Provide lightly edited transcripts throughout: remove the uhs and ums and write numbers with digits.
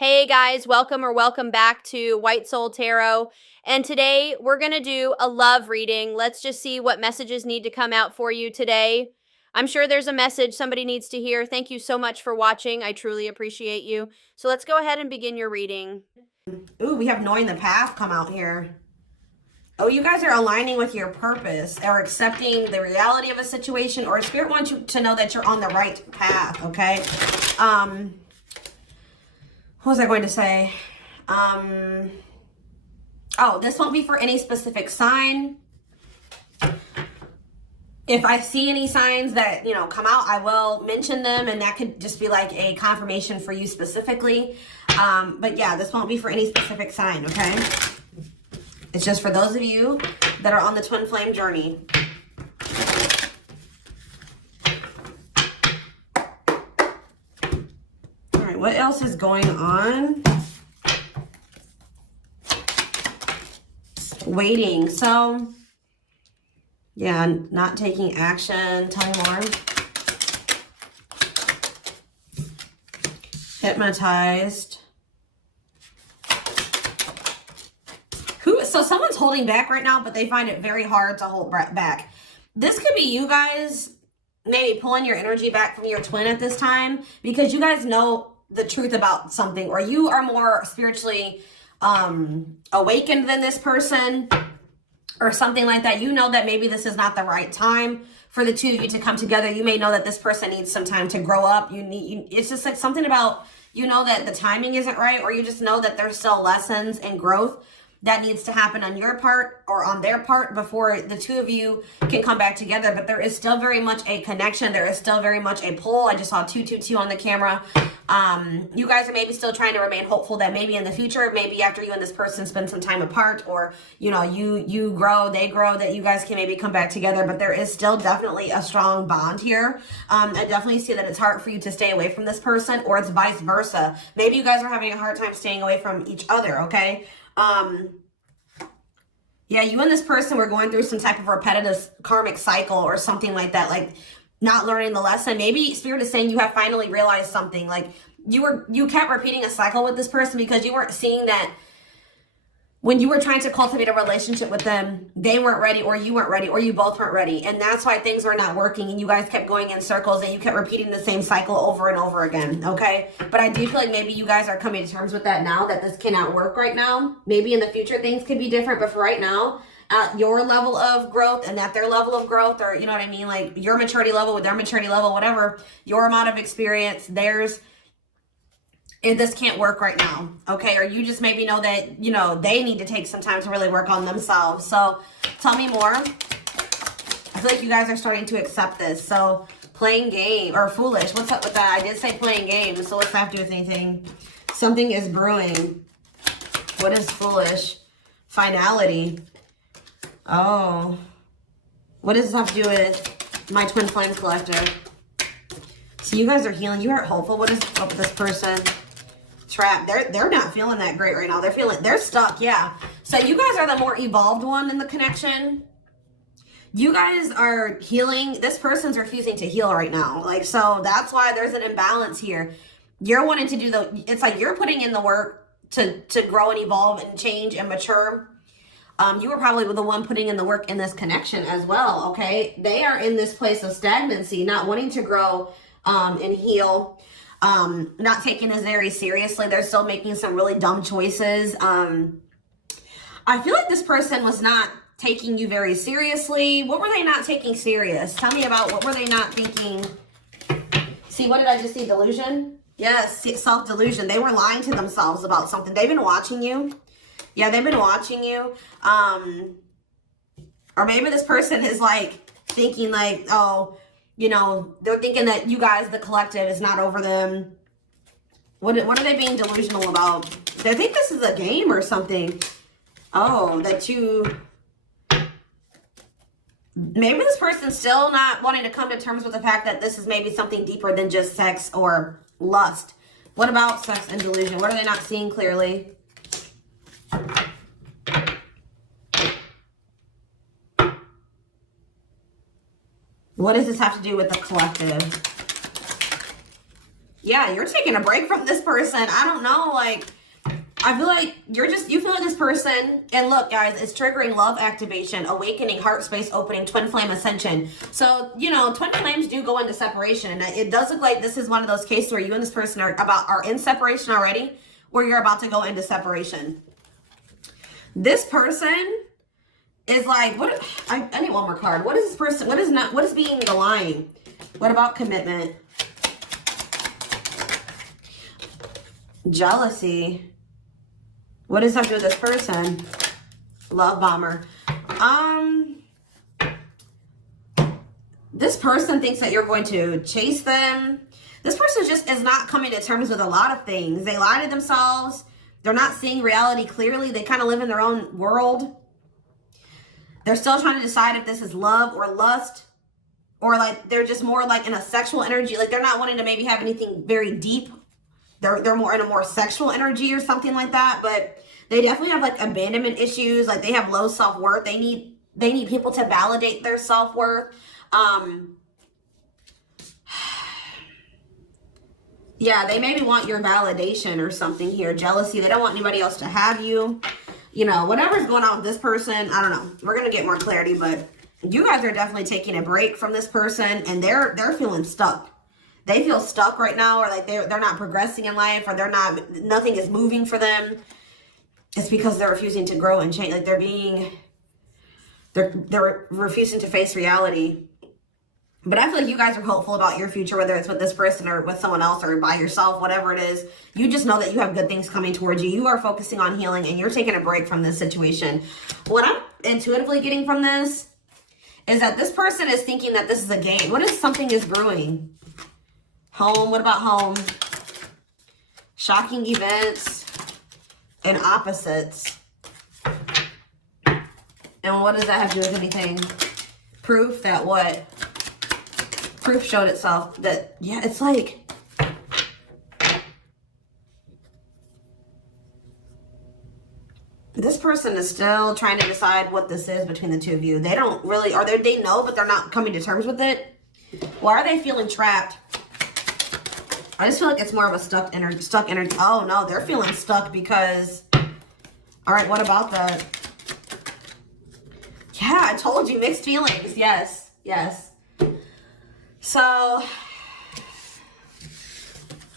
Hey guys, welcome back to White Soul Tarot. And today we're going to do a love reading. Let's just see what messages need to come out for you today. I'm sure there's a message somebody needs to hear. Thank you so much for watching. I truly appreciate you. So let's go ahead and begin your reading. Ooh, we have knowing the path come out here. Oh, you guys are aligning with your purpose or accepting the reality of a situation, or Spirit wants you to know that you're on the right path, okay? What was I going to say? Oh, this won't be for any specific sign. If I see any signs that, come out, I will mention them, and that could just be like a confirmation for you specifically. But yeah, this won't be for any specific sign, okay? It's just for those of you that are on the twin flame journey. All right, what else is going on? Waiting. So, yeah, not taking action. Tell me more. Hypnotized. So someone's holding back right now, but they find it very hard to hold back. This could be you guys maybe pulling your energy back from your twin at this time because you guys know the truth about something, or you are more spiritually awakened than this person or something like that. You know that maybe this is not the right time for the two of you to come together. You may know that this person needs some time to grow up. It's just like something about, that the timing isn't right, or you just know that there's still lessons and growth that needs to happen on your part or on their part before the two of you can come back together. But there is still very much a connection. There is still very much a pull. I just saw 222 on the camera. You guys are maybe still trying to remain hopeful that maybe in the future, maybe after you and this person spend some time apart, or, you grow, they grow, that you guys can maybe come back together. But there is still definitely a strong bond here. I definitely see that it's hard for you to stay away from this person, or it's vice versa. Maybe you guys are having a hard time staying away from each other, okay? Yeah, you and this person were going through some type of repetitive karmic cycle or something like that, like not learning the lesson. Maybe Spirit is saying you have finally realized something. Like you kept repeating a cycle with this person because you weren't seeing that when you were trying to cultivate a relationship with them, they weren't ready, or you weren't ready, or you both weren't ready. And that's why things were not working, and you guys kept going in circles, and you kept repeating the same cycle over and over again, okay? But I do feel like maybe you guys are coming to terms with that now, that this cannot work right now. Maybe in the future things could be different, but for right now, at your level of growth and at their level of growth, or you know what I mean, like your maturity level with their maturity level, whatever, your amount of experience, theirs, this can't work right now, okay? Or you just maybe know that, they need to take some time to really work on themselves. So tell me more. I feel like you guys are starting to accept this. So playing game, or foolish. What's up with that? I did say playing games, so what's that have to do with anything? Something is brewing. What is foolish? Finality. Oh. What does this have to do with my twin flame collector? So you guys are healing. You are hopeful. What is up with this person? Trap. They're not feeling that great right now. They're stuck, yeah. So you guys are the more evolved one in the connection. You guys are healing. This person's refusing to heal right now. Like, so that's why there's an imbalance here. You're wanting to do it's like you're putting in the work to grow and evolve and change and mature. You were probably the one putting in the work in this connection as well, okay? They are in this place of stagnancy, not wanting to grow and heal, not taking this very seriously. They're still making some really dumb choices. I feel like this person was not taking you very seriously. What were they not taking serious? Tell me about what were they not thinking? See, what did I just see? Delusion? Yes, self-delusion. They were lying to themselves about something. They've been watching you. Yeah, they've been watching you. Or maybe this person is like thinking like, oh, they're thinking that you guys, the collective, is not over them. What are they being delusional about? They think this is a game or something. Oh, maybe this person's still not wanting to come to terms with the fact that this is maybe something deeper than just sex or lust. What about sex and delusion? What are they not seeing clearly? What does this have to do with the collective? Yeah, you're taking a break from this person. I don't know, like, I feel like you feel like this person, and look, guys, it's triggering love activation, awakening, heart space opening, twin flame ascension. So, you know, twin flames do go into separation. And it does look like this is one of those cases where you and this person are in separation already, or you're about to go into separation. This person is like, I need one more card. What is this person, what is being the lying? What about commitment? Jealousy. What does that do with this person? Love bomber. This person thinks that you're going to chase them. This person just is not coming to terms with a lot of things. They lie to themselves. They're not seeing reality clearly. They kind of live in their own world. They're still trying to decide if this is love or lust, or like they're just more like in a sexual energy. Like they're not wanting to maybe have anything very deep. They're more in a more sexual energy or something like that. But they definitely have like abandonment issues. Like they have low self-worth. They need people to validate their self-worth. Yeah, they maybe want your validation or something here. Jealousy. They don't want anybody else to have you. You know, whatever's going on with this person, I don't know. We're going to get more clarity, but you guys are definitely taking a break from this person, and they're feeling stuck. They feel stuck right now, or like they're not progressing in life, or nothing is moving for them. It's because they're refusing to grow and change. Like they're refusing to face reality. But I feel like you guys are hopeful about your future, whether it's with this person or with someone else or by yourself, whatever it is. You just know that you have good things coming towards you. You are focusing on healing, and you're taking a break from this situation. What I'm intuitively getting from this is that this person is thinking that this is a game. What if something is brewing? Home. What about home? Shocking events and opposites. And what does that have to do with anything? Proof that what? Proof showed itself that, yeah, it's like, this person is still trying to decide what this is between the two of you. They don't really, or they know, but they're not coming to terms with it. Why are they feeling trapped? I just feel like it's more of a stuck energy. Oh no, they're feeling stuck because, all right, what about that? Yeah, I told you, mixed feelings. Yes, yes. So,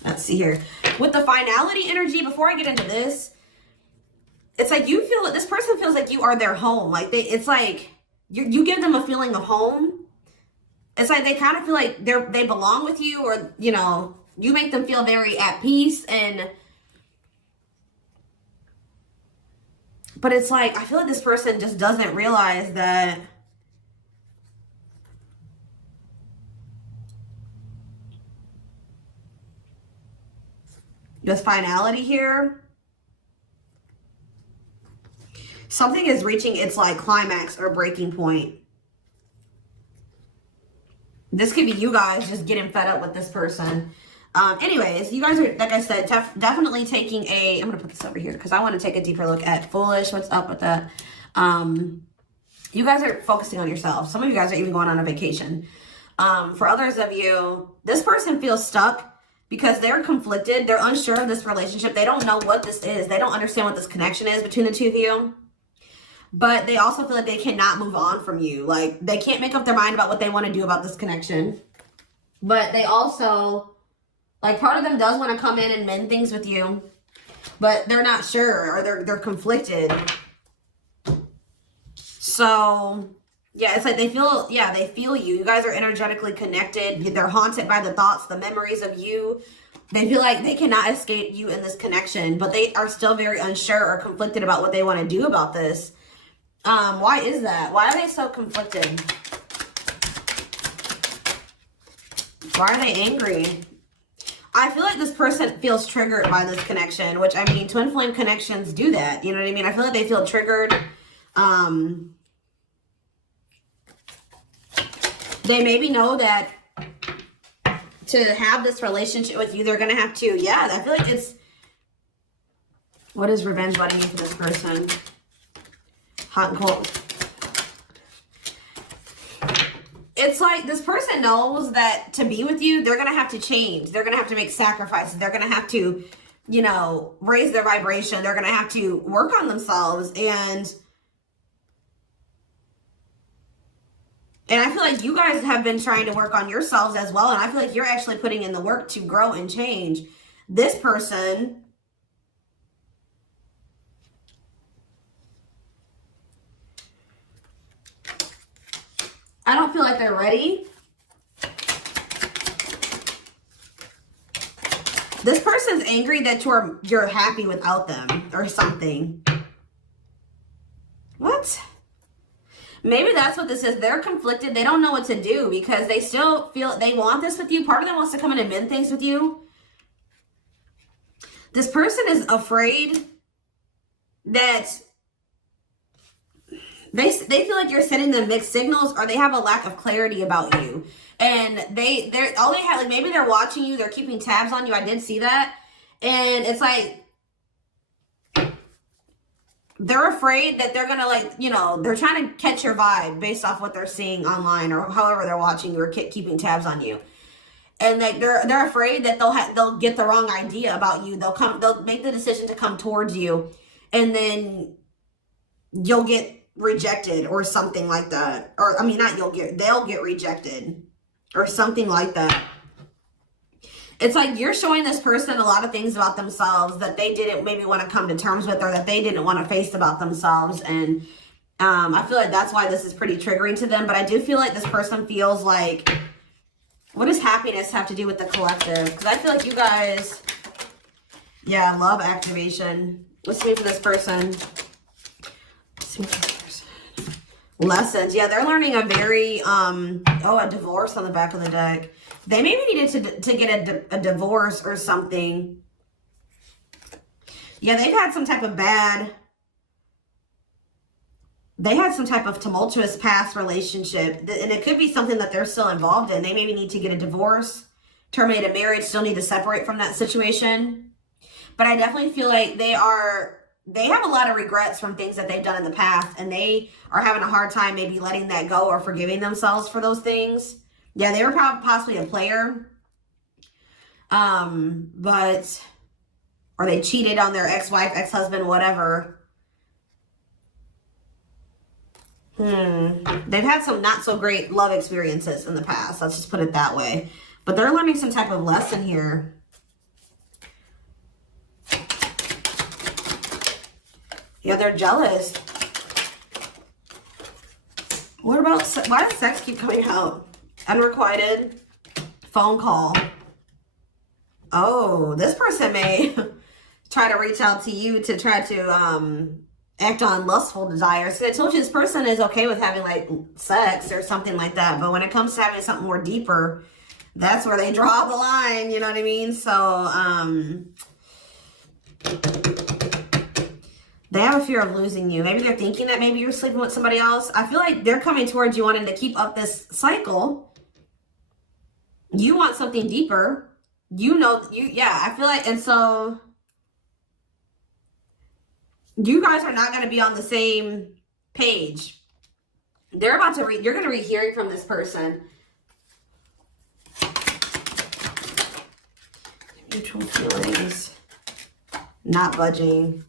let's see here. With the finality energy, before I get into this, it's like you feel that this person feels like you are their home. Like it's like you give them a feeling of home. It's like they kind of feel like they belong with you, or you know, you make them feel very at peace. But it's like I feel like this person just doesn't realize that this finality here, something is reaching its like climax or breaking point. This could be you guys just getting fed up with this person. Anyways, you guys are, like I said, definitely taking I'm going to put this over here because I want to take a deeper look at foolish. What's up with that? You guys are focusing on yourself. Some of you guys are even going on a vacation. For others of you, this person feels stuck because they're conflicted. They're unsure of this relationship. They don't know what this is. They don't understand what this connection is between the two of you. But they also feel like they cannot move on from you. Like, they can't make up their mind about what they want to do about this connection. But they also, like, part of them does want to come in and mend things with you. But they're not sure, or they're conflicted. So, yeah, it's like they feel you. You guys are energetically connected. They're haunted by the thoughts, the memories of you. They feel like they cannot escape you in this connection. But they are still very unsure or conflicted about what they want to do about this. Why is that? Why are they so conflicted? Why are they angry? I feel like this person feels triggered by this connection, which, I mean, twin flame connections do that. You know what I mean? I feel like they feel triggered. They maybe know that to have this relationship with you, they're going to have to, yeah, I feel like it's, what is revenge wedding for this person? Hot and cold. it's like this person knows that to be with you, they're going to have to change. They're going to have to make sacrifices. They're going to have to, you know, raise their vibration. They're going to have to work on themselves. And I feel like you guys have been trying to work on yourselves as well. And I feel like you're actually putting in the work to grow and change. This person, I don't feel like they're ready. This person's angry that you're happy without them or something. What? Maybe that's what this is. They're conflicted. They don't know what to do because they still feel they want this with you. Part of them wants to come in and mend things with you. This person is afraid that they feel like you're sending them mixed signals, or they have a lack of clarity about you. And they're all they have, like, maybe they're watching you, they're keeping tabs on you. I did see that. And it's like they're afraid that they're gonna, like, you know, they're trying to catch your vibe based off what they're seeing online or however they're watching you or keeping tabs on you. And like they're afraid that they'll get the wrong idea about you. They'll make the decision to come towards you, and then you'll get rejected or something like that. Or I mean, they'll get rejected or something like that. It's like you're showing this person a lot of things about themselves that they didn't maybe want to come to terms with, or that they didn't want to face about themselves. And I feel like that's why this is pretty triggering to them. But I do feel like this person feels like, what does happiness have to do with the collective? Because I feel like you guys, yeah, love activation. Let's see for this person. Let's see for this person. Lessons. Yeah, they're learning a very, a divorce on the back of the deck. They maybe needed to get a divorce or something. Yeah, they've had some type of tumultuous past relationship. And it could be something that they're still involved in. They maybe need to get a divorce, terminate a marriage, still need to separate from that situation. But I definitely feel like they have a lot of regrets from things that they've done in the past. And they are having a hard time maybe letting that go or forgiving themselves for those things. Yeah, they were probably possibly a player. Or they cheated on their ex-wife, ex-husband, whatever. They've had some not so great love experiences in the past. Let's just put it that way. But they're learning some type of lesson here. Yeah, they're jealous. What about, why does sex keep coming out? Unrequited. Phone call. Oh, this person may try to reach out to you to try to act on lustful desires. So I told you this person is okay with having like sex or something like that. But when it comes to having something more deeper, that's where they draw the line. You know what I mean? So they have a fear of losing you. Maybe they're thinking that maybe you're sleeping with somebody else. I feel like they're coming towards you wanting to keep up this cycle. You want something deeper. I feel like, and so you guys are not going to be on the same page. They're about to you're going to be hearing from this person. Mutual feelings. Not budging.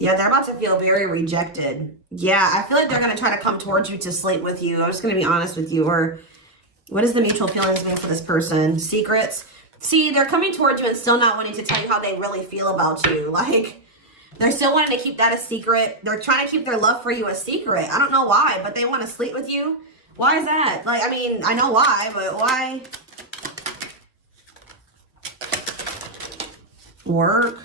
Yeah, they're about to feel very rejected. Yeah, I feel like they're going to try to come towards you to sleep with you. I'm just going to be honest with you. Or what does the mutual feelings mean for this person? Secrets. See, they're coming towards you and still not wanting to tell you how they really feel about you. Like, they're still wanting to keep that a secret. They're trying to keep their love for you a secret. I don't know why, but they want to sleep with you. Why is that? Like, I mean, I know why, but why? Work.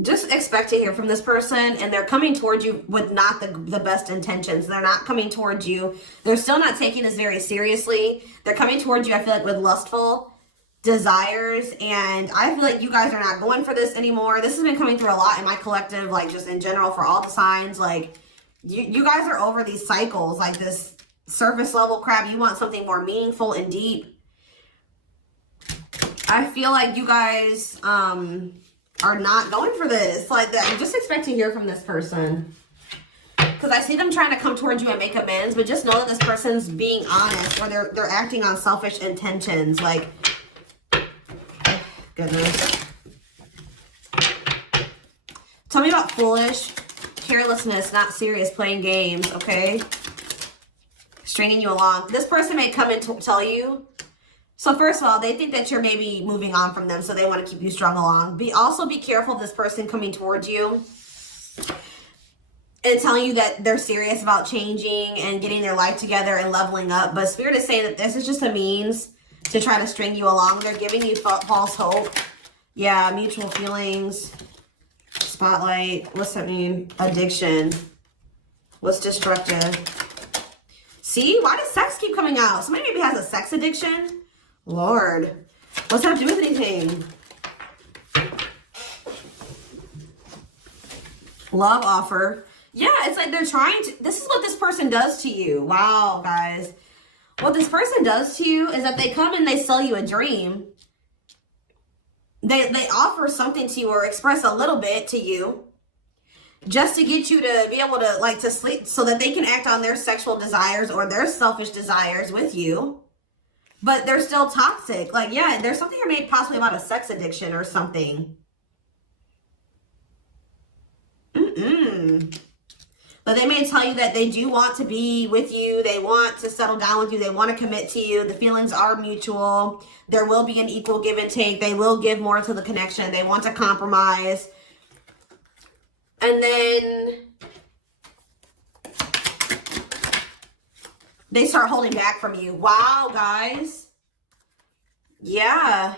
Just expect to hear from this person, and they're coming towards you with not the best intentions. They're not coming towards you. They're still not taking this very seriously. They're coming towards you, I feel like, with lustful desires, and I feel like you guys are not going for this anymore. This has been coming through a lot in my collective, like just in general for all the signs. Like, you guys are over these cycles, like this surface level crap. You want something more meaningful and deep. I feel like you guys are not going for this. Like, I'm just expecting to hear from this person. Because I see them trying to come towards you and make amends, but just know that this person's being honest, or they're acting on selfish intentions. Like, goodness. Tell me about foolish, carelessness, not serious, playing games, okay? Stringing you along. This person may come and tell you. So first of all, they think that you're maybe moving on from them, so they want to keep you strung along. Also be careful of this person coming towards you and telling you that they're serious about changing and getting their life together and leveling up. But Spirit is saying that this is just a means to try to string you along. They're giving you false hope. Yeah, mutual feelings. Spotlight. What's that mean? Addiction. What's destructive? See? Why does sex keep coming out? Somebody maybe has a sex addiction. Lord. What's that have to do with anything? Love offer. Yeah, it's like they're trying to, this is what this person does to you. Wow, guys. What this person does to you is that they come and they sell you a dream. They offer something to you or express a little bit to you just to get you to be able to, like, to sleep so that they can act on their sexual desires or their selfish desires with you. But they're still toxic. Like, yeah, there's something here maybe possibly about a sex addiction or something. But they may tell you that they do want to be with you. They want to settle down with you. They want to commit to you. The feelings are mutual. There will be an equal give and take. They will give more to the connection. They want to compromise. And then they start holding back from you. Wow, guys. Yeah.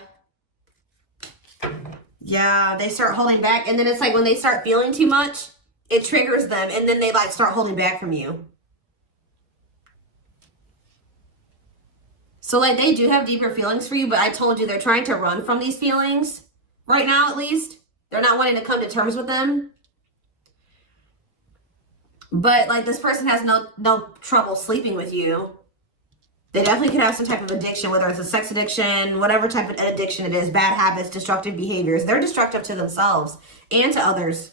Yeah, they start holding back. And then it's like when they start feeling too much, it triggers them, and then they like start holding back from you. So like they do have deeper feelings for you, but I told you they're trying to run from these feelings right now, at least. They're not wanting to come to terms with them. But like this person has no trouble sleeping with you. They definitely could have some type of addiction, whether it's a sex addiction, whatever type of addiction it is, bad habits, destructive behaviors. They're destructive to themselves and to others.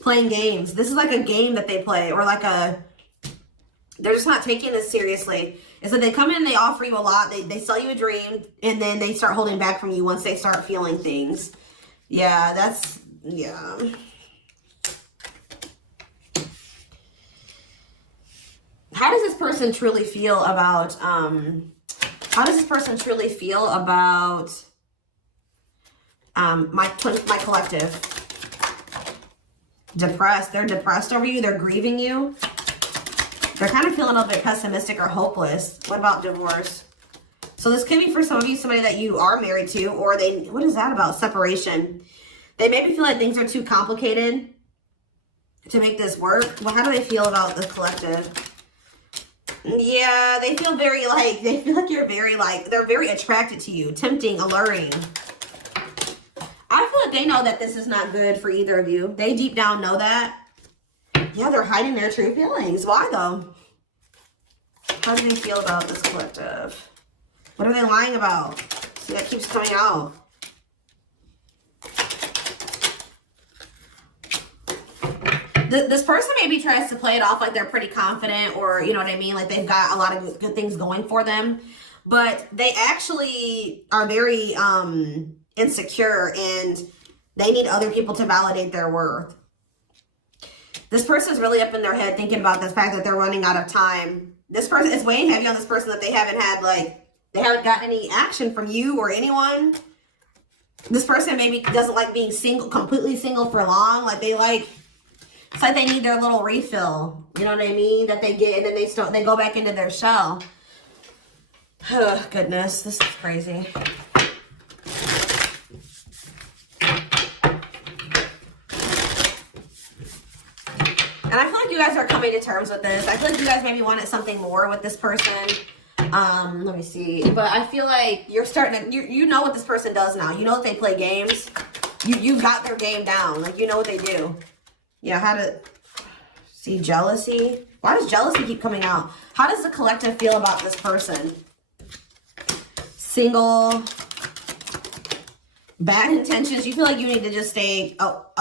Playing games. This is like a game that they play, or like they're just not taking this seriously. It's that they come in and they offer you a lot. They sell you a dream, and then they start holding back from you once they start feeling things. Yeah, yeah. How does this person truly feel about, my collective? Depressed. They're depressed over you. They're grieving you. They're kind of feeling a little bit pessimistic or hopeless. What about divorce? So this could be for some of you, somebody that you are married to, or what is that about? Separation. They maybe feel like things are too complicated to make this work. Well, how do they feel about the collective? Yeah, they feel like you're they're very attracted to you, tempting, alluring. I feel like they know that this is not good for either of you. They deep down know that. Yeah, they're hiding their true feelings. Why though? How do they feel about this collective? What are they lying about? See, that keeps coming out. This person maybe tries to play it off like they're pretty confident, or you know what I mean? Like they've got a lot of good things going for them. But they actually are very insecure, and they need other people to validate their worth. This person's really up in their head thinking about the fact that they're running out of time. This person, it's weighing heavy on this person that they haven't gotten any action from you or anyone. This person maybe doesn't like being single, completely single for long. It's like they need their little refill. You know what I mean? That they get, and then they go back into their shell. Oh, goodness, this is crazy. And I feel like you guys are coming to terms with this. I feel like you guys maybe wanted something more with this person. Let me see. But I feel like you're starting to, you know what this person does now. You know that they play games. You got their game down. Like, you know what they do. Yeah, how to see jealousy. Why does jealousy keep coming out? How does the collective feel about this person? Single. bad intentions. You feel like you need to just stay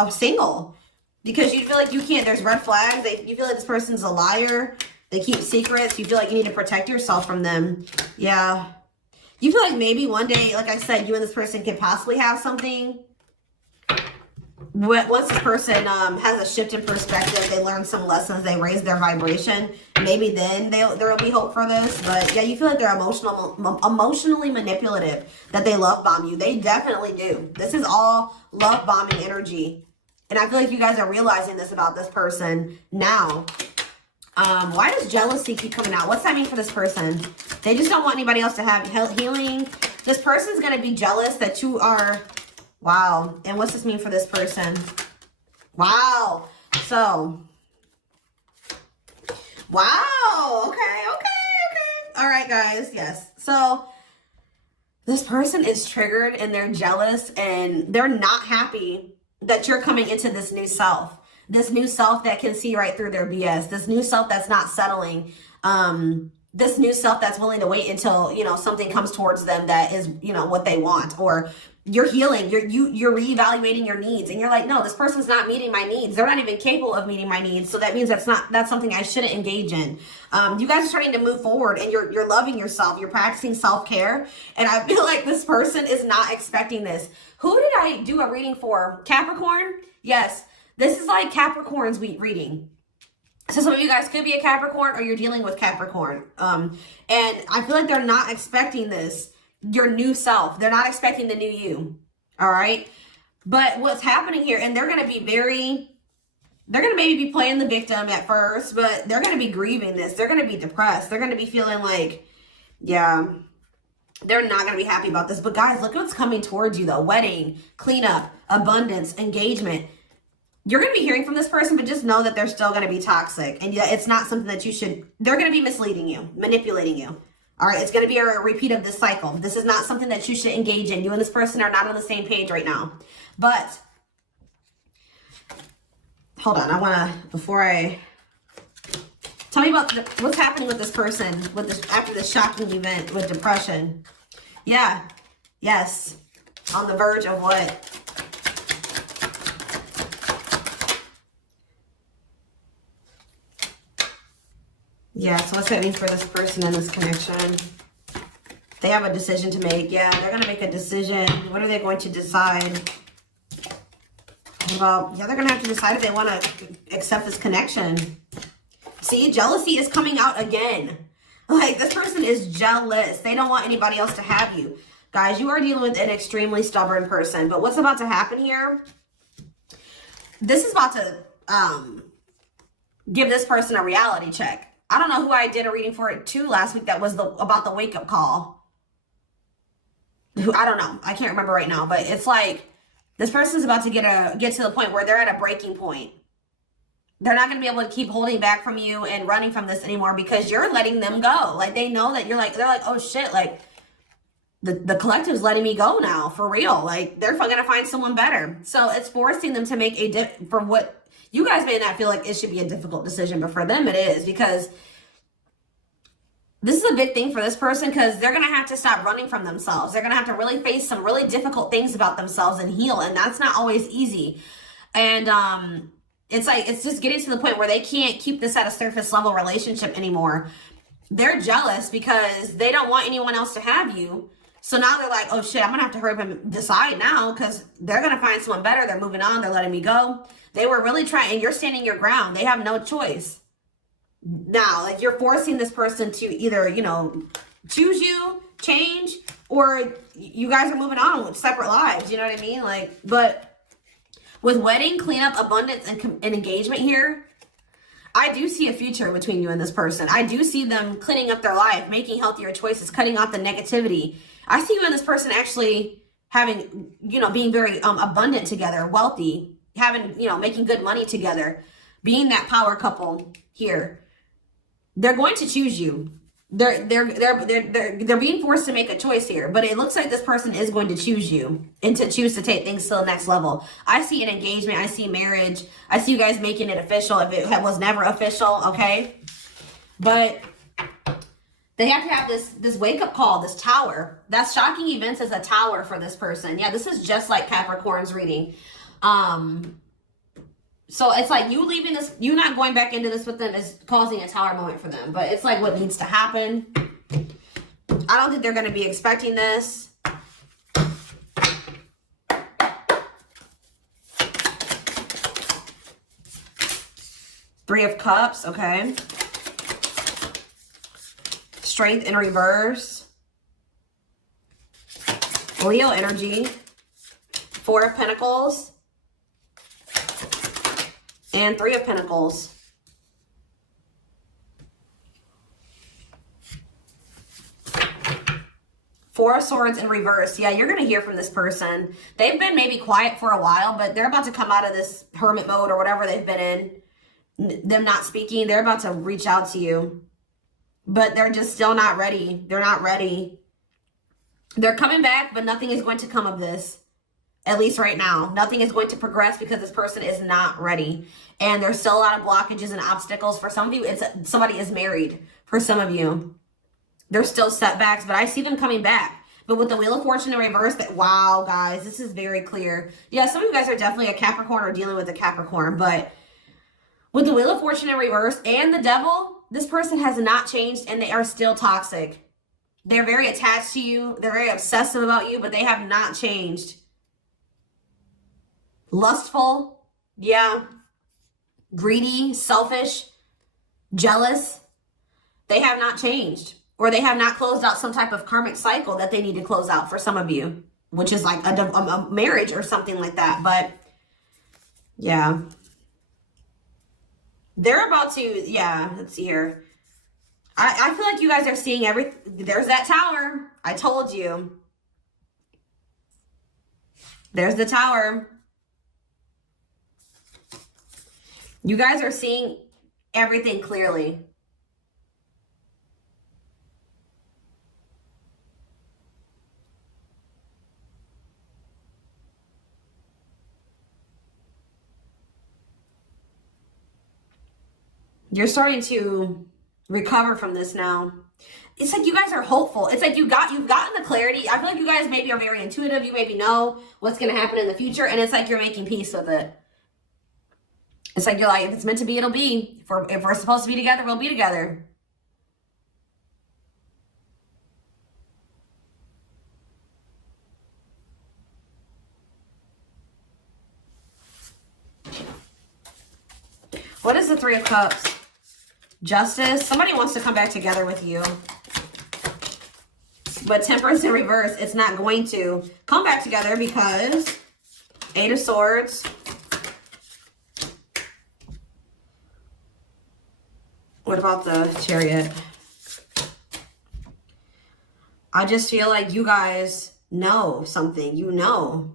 single because you feel like you can't. There's red flags. You feel like this person's a liar. They keep secrets. You feel like you need to protect yourself from them. Yeah. You feel like maybe one day, like I said, you and this person could possibly have something. Once this person has a shift in perspective, they learn some lessons, they raise their vibration, maybe then there will be hope for this. But yeah, you feel like they're emotionally manipulative, that they love bomb you. They definitely do. This is all love bombing energy. And I feel like you guys are realizing this about this person now. Why does jealousy keep coming out? What's that mean for this person? They just don't want anybody else to have healing. This person's going to be jealous that you are... Wow. And what's this mean for this person? Wow. So, wow. Okay. All right, guys. Yes. So, this person is triggered and they're jealous and they're not happy that you're coming into this new self. This new self that can see right through their BS. This new self that's not settling. This new self that's willing to wait until, you know, something comes towards them that is, you know, what they want. Or you're healing, you're reevaluating your needs, and you're like, no, this person's not meeting my needs. They're not even capable of meeting my needs. So that means that's something I shouldn't engage in. You guys are starting to move forward, and you're loving yourself. You're practicing self-care, and I feel like this person is not expecting this. Who did I do a reading for? Capricorn? Yes, this is like Capricorn's reading. So some of you guys could be a Capricorn, or you're dealing with Capricorn. And I feel like they're not expecting this. Your new self. They're not expecting the new you. All right. But what's happening here, and they're going to be maybe be playing the victim at first, but they're going to be grieving this. They're going to be depressed. They're going to be feeling like, yeah, they're not going to be happy about this. But guys, look what's coming towards you though. Wedding, cleanup, abundance, engagement. You're going to be hearing from this person, but just know that they're still going to be toxic. And yeah, it's not something that they're going to be misleading you, manipulating you. All right, it's going to be a repeat of this cycle. This is not something that you should engage in. You and this person are not on the same page right now. But, hold on. I want to, before I, tell me about what's happening with this person after this shocking event with depression. Yeah, yes. On the verge of what? Yeah, so what's that mean for this person in this connection? They have a decision to make. Yeah, they're going to make a decision. What are they going to decide? Well, yeah, they're going to have to decide if they want to accept this connection. See, jealousy is coming out again. Like, this person is jealous. They don't want anybody else to have you. Guys, you are dealing with an extremely stubborn person. But what's about to happen here? This is about to give this person a reality check. I don't know who I did a reading for it too last week that was about the wake-up call. I don't know. I can't remember right now. But it's like this person's about to get to the point where they're at a breaking point. They're not going to be able to keep holding back from you and running from this anymore because you're letting them go. Like, they know that they're like, oh shit, like the collective's letting me go now for real. Like, they're going to find someone better. So it's forcing them to make for what you guys may not feel like it should be a difficult decision, but for them it is, because this is a big thing for this person, because they're going to have to stop running from themselves. They're going to have to really face some really difficult things about themselves and heal. And that's not always easy. And it's like, it's just getting to the point where they can't keep this at a surface level relationship anymore. They're jealous because they don't want anyone else to have you. So now they're like, oh shit, I'm going to have to hurry up and decide now, because they're going to find someone better. They're moving on. They're letting me go. They were really trying, and you're standing your ground. They have no choice. Now, like, you're forcing this person to either, you know, choose you, change, or you guys are moving on with separate lives. You know what I mean? Like, but with wedding, cleanup, abundance, and engagement here, I do see a future between you and this person. I do see them cleaning up their life, making healthier choices, cutting off the negativity. I see you and this person actually having, you know, being very abundant together, wealthy, having, you know, making good money together, being that power couple here. They're going to choose you. They're being forced to make a choice here, but it looks like this person is going to choose you and to choose to take things to the next level. I see an engagement. I see marriage. I see you guys making it official if it was never official, okay? But They have to have this wake-up call, this tower. That's shocking events as a tower for this person. Yeah, this is just like Capricorn's reading. So it's like you leaving this, you not going back into this with them is causing a tower moment for them. But it's like what needs to happen. I don't think they're going to be expecting this. Three of Cups, okay. Strength in reverse. Leo energy. Four of Pentacles. And Three of Pentacles. Four of Swords in reverse. Yeah, you're going to hear from this person. They've been maybe quiet for a while, but they're about to come out of this hermit mode or whatever they've been in. Them not speaking. They're about to reach out to you. But they're just still not ready. They're not ready. They're coming back, but nothing is going to come of this. At least right now. Nothing is going to progress because this person is not ready. And there's still a lot of blockages and obstacles. For some of you, somebody is married. For some of you, there's still setbacks, but I see them coming back. But with the Wheel of Fortune in reverse, wow, guys, this is very clear. Yeah, some of you guys are definitely a Capricorn or dealing with a Capricorn, but with the Wheel of Fortune in reverse and the Devil, this person has not changed and they are still toxic. They're very attached to you. They're very obsessive about you, but they have not changed. Lustful, yeah. Greedy, selfish, jealous. They have not changed. Or they have not closed out some type of karmic cycle that they need to close out for some of you. Which is like a marriage or something like that. But, yeah. They're about to, yeah, let's see here. I feel like you guys are seeing everything. There's that tower. I told you. There's the tower. You guys are seeing everything clearly. You're starting to recover from this now. It's like you guys are hopeful. It's like you've gotten the clarity. I feel like you guys maybe are very intuitive. You maybe know what's going to happen in the future. And it's like you're making peace with it. It's like you're like, if it's meant to be, it'll be. If we're supposed to be together, we'll be together. What is the Three of Cups? Justice. Somebody wants to come back together with you. But Temperance in reverse, it's not going to come back together because Eight of Swords. What about the Chariot? I just feel like you guys know something. You know.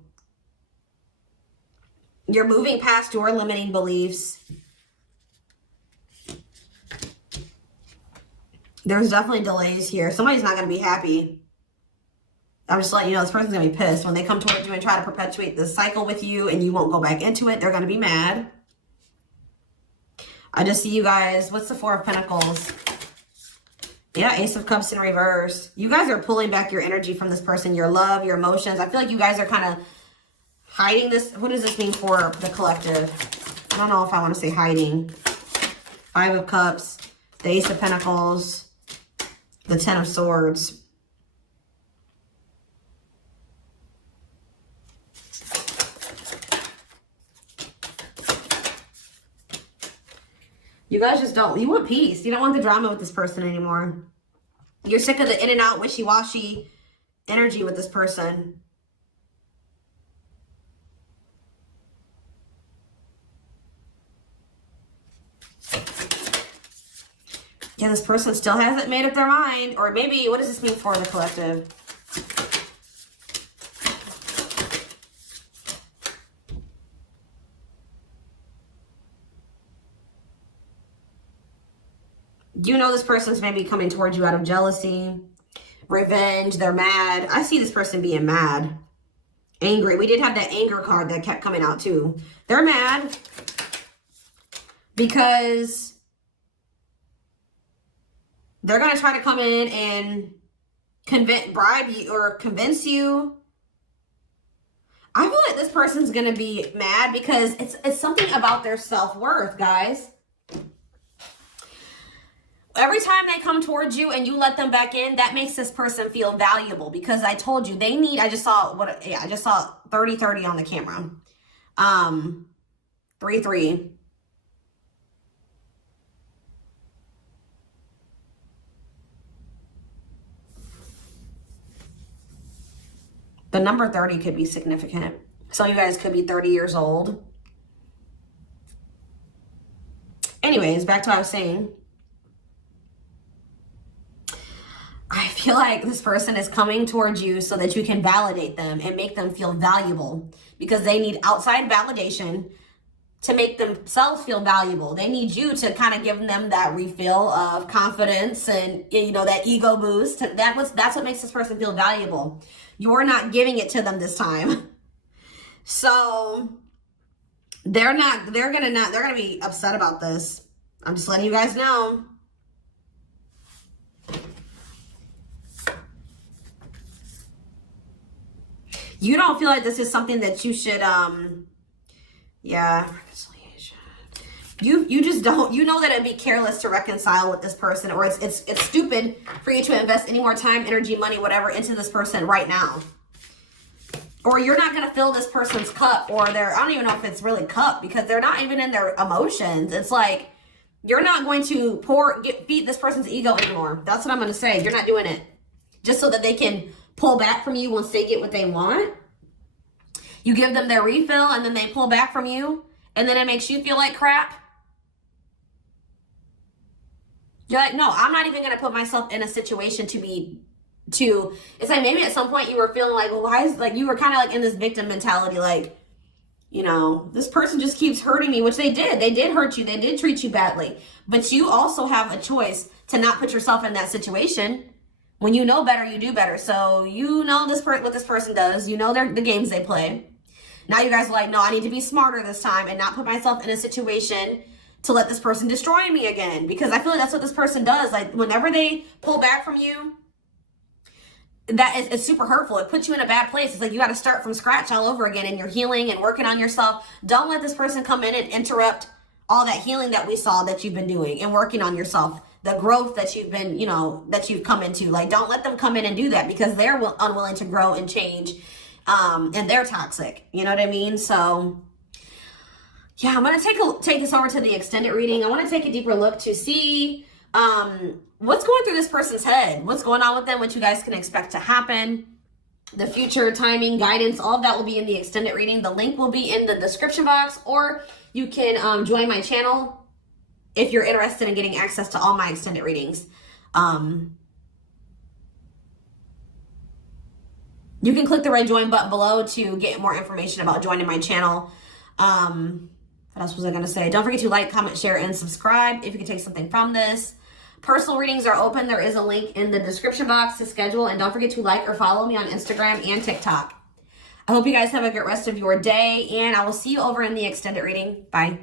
You're moving past your limiting beliefs. There's definitely delays here. Somebody's not going to be happy. I'm just letting you know this person's going to be pissed. When they come towards you and try to perpetuate this cycle with you and you won't go back into it, they're going to be mad. I just see you guys. What's the Four of Pentacles? Yeah, Ace of Cups in reverse. You guys are pulling back your energy from this person, your love, your emotions. I feel like you guys are kind of hiding this. What does this mean for the collective? I don't know if I want to say hiding. Five of Cups, the Ace of Pentacles, the Ten of Swords. You guys just don't, you want peace. You don't want the drama with this person anymore. You're sick of the in and out wishy-washy energy with this person. Yeah, this person still hasn't made up their mind. Or maybe, what does this mean for the collective? You know this person's maybe coming towards you out of jealousy, revenge, they're mad. I see this person being mad, angry. We did have that anger card that kept coming out too. They're mad because They're going to try to come in and bribe you or convince you. I feel like this person's going to be mad because it's something about their self-worth, guys. Every time they come towards you and you let them back in, that makes this person feel valuable, because I told you they need, I just saw 30-30 on the camera. 3-3. The number 30 could be significant. Some of you guys could be 30 years old. Anyways, back to what I was saying. I feel like this person is coming towards you so that you can validate them and make them feel valuable, because they need outside validation to make themselves feel valuable. They need you to kind of give them that refill of confidence and, you know, that ego boost. That's what makes this person feel valuable. You're not giving it to them this time. So they're gonna be upset about this. I'm just letting you guys know. You don't feel like this is something that you should, yeah, reconciliation. You just don't, you know that it'd be careless to reconcile with this person, or it's stupid for you to invest any more time, energy, money, whatever, into this person right now. Or you're not going to fill this person's cup, or I don't even know if it's really cup, because they're not even in their emotions. It's like, you're not going to feed this person's ego anymore. That's what I'm going to say. You're not doing it just so that they can pull back from you once they get what they want. You give them their refill and then they pull back from you, and then it makes you feel like crap. You're like, no, I'm not even going to put myself in a situation it's like maybe at some point you were feeling like, well, why is, like, you were kind of like in this victim mentality, like, you know, this person just keeps hurting me, which they did hurt you. They did treat you badly, but you also have a choice to not put yourself in that situation. When you know better, you do better. So you know what this person does. You know the games they play. Now you guys are like, no, I need to be smarter this time and not put myself in a situation to let this person destroy me again. Because I feel like that's what this person does. Like, whenever they pull back from you, it's super hurtful. It puts you in a bad place. It's like you got to start from scratch all over again, and you're healing and working on yourself. Don't let this person come in and interrupt all that healing that we saw that you've been doing and working on yourself. The growth that you've been, you know, that you've come into. Like, don't let them come in and do that, because they're unwilling to grow and change, and they're toxic. You know what I mean? So, yeah, I'm going to take this over to the extended reading. I want to take a deeper look to see what's going through this person's head, what's going on with them, what you guys can expect to happen, the future, timing, guidance, all of that will be in the extended reading. The link will be in the description box, or you can join my channel if you're interested in getting access to all my extended readings. You can click the red join button below to get more information about joining my channel. What else was I going to say? Don't forget to like, comment, share, and subscribe if you can take something from this. Personal readings are open. There is a link in the description box to schedule. And don't forget to like or follow me on Instagram and TikTok. I hope you guys have a good rest of your day, and I will see you over in the extended reading. Bye.